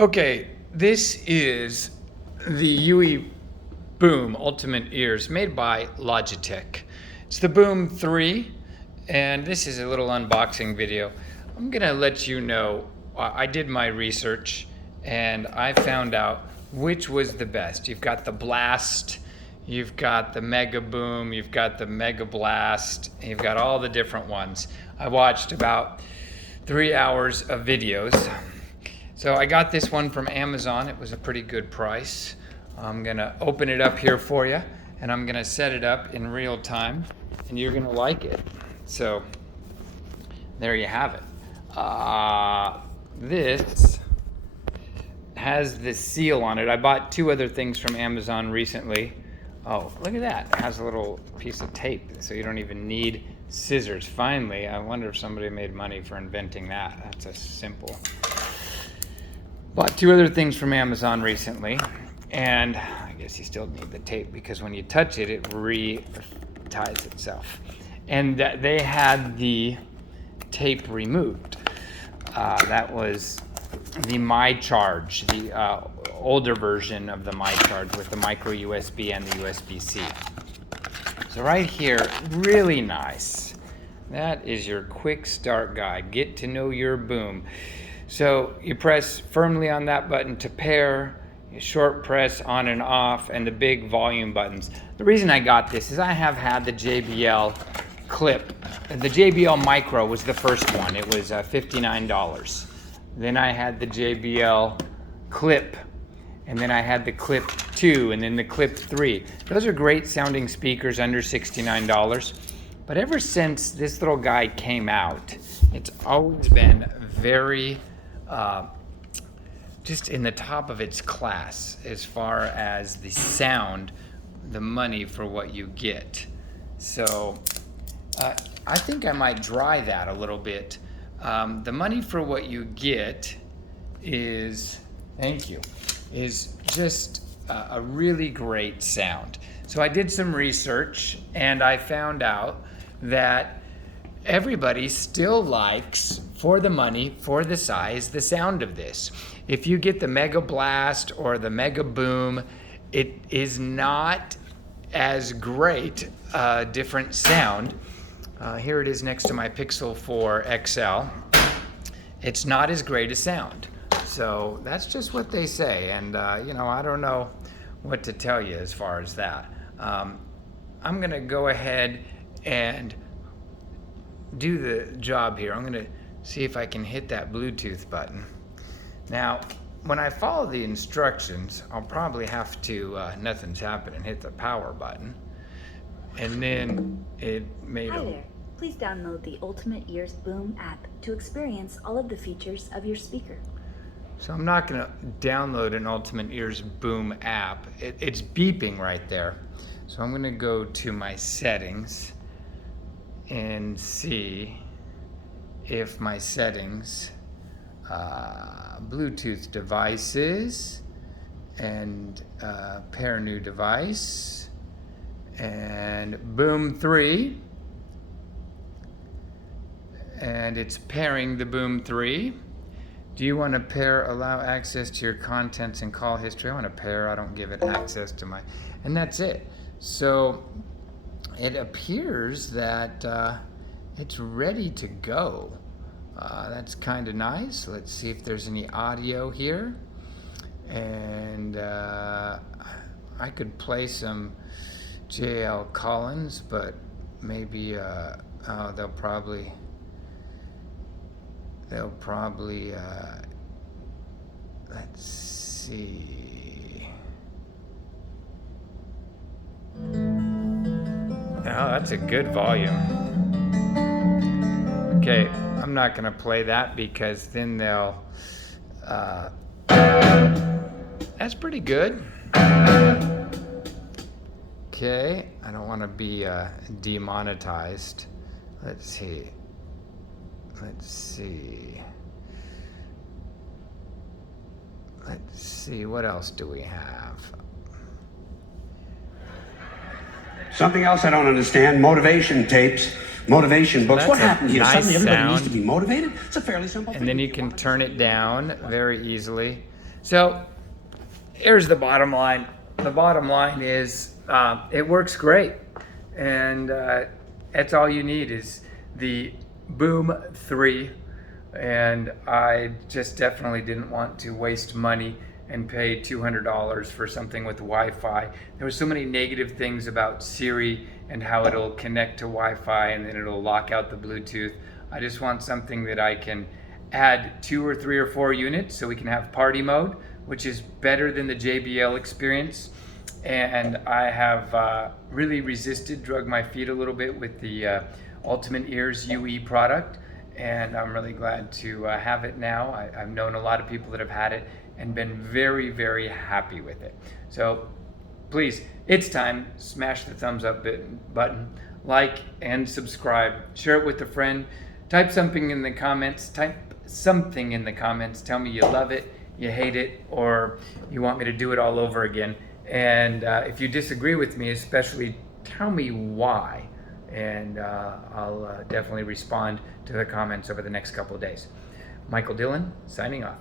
Okay, this is the UE Boom Ultimate Ears made by Logitech. It's the Boom 3, and this is a little unboxing video. I'm gonna let you know, I did my research and I found out which was the best. You've got the Blast, you've got the MegaBOOM, you've got the Mega Blast, and you've got all the different ones. I watched about 3 hours of videos. So I got this one from Amazon. It was a pretty good price. I'm gonna open it up here for you, and I'm gonna set it up in real time, and you're gonna like it. So there you have it. This has the seal on it. I bought 2 other things from Amazon recently. Oh, look at that. It has a little piece of tape, so you don't even need scissors. Finally, I wonder if somebody made money for inventing that. That's a simple. Bought 2 other things from Amazon recently, and I guess you still need the tape because when you touch it, it re-ties itself. And they had the tape removed. That was the MyCharge, the older version of the MyCharge with the micro USB and the USB-C. So right here, really nice. That is your quick start guide. Get to know your boom. So you press firmly on that button to pair, you short press on and off, and the big volume buttons. The reason I got this is I have had the JBL clip. The JBL Micro was the first one. It was $59. Then I had the JBL Clip, and then I had the Clip 2, and then the Clip 3. Those are great sounding speakers under $69. But ever since this little guy came out, it's always been very just in the top of its class as far as the sound, the money for what you get. So I think I might dry that a little bit. The money for what you get is, thank you, is just a really great sound. So I did some research and I found out that everybody still likes, for the money, for the size, the sound of this. If you get the Mega Blast or the Mega Boom, it is not as great a different sound. Here it is next to my Pixel 4 XL. It's not as great a sound. So that's just what they say. And you know, I don't know what to tell you as far as that. I'm gonna go ahead and do the job here. I'm gonna see if I can hit that Bluetooth button. Now, when I follow the instructions, I'll probably have to, nothing's happening, hit the power button. And then it made Hi there. Please download the Ultimate Ears Boom app to experience all of the features of your speaker. So I'm not gonna download an Ultimate Ears Boom app. It's beeping right there. So I'm gonna go to my settings and see if my settings, Bluetooth devices, and pair new device, and Boom 3, and it's pairing the Boom 3. Do you want to pair, allow access to your contents and call history? I want to pair, I don't give it access to my, and that's it. So it appears that it's ready to go. That's kind of nice. Let's see if there's any audio here. And I could play some J.L. Collins, but maybe they'll probably let's see. Oh, that's a good volume. Okay, I'm not gonna play that because then they'll, that's pretty good. Okay, I don't wanna be demonetized. Let's see, what else do we have? Something else I don't understand, motivation tapes. Motivation books. That's what happened here? nice Suddenly everybody sound. needs to be motivated? It's a fairly simple thing. And then you can turn it down very easily. So here's the bottom line. The bottom line is it works great, and that's all you need is the Boom 3. And I just definitely didn't want to waste money and pay $200 for something with Wi-Fi. There were so many negative things about Siri and how it'll connect to Wi-Fi and then it'll lock out the Bluetooth. I just want something that I can add 2 or 3 or 4 units so we can have party mode, which is better than the JBL experience. And I have really drug my feet a little bit with the Ultimate Ears UE product, and I'm really glad to have it now. I've known a lot of people that have had it and been very, very happy with it. So please, it's time. Smash the thumbs up button, like and subscribe. Share it with a friend. Type something in the comments. Tell me you love it, you hate it, or you want me to do it all over again. And if you disagree with me, especially tell me why. And I'll definitely respond to the comments over the next couple of days. Michael Dillon, signing off.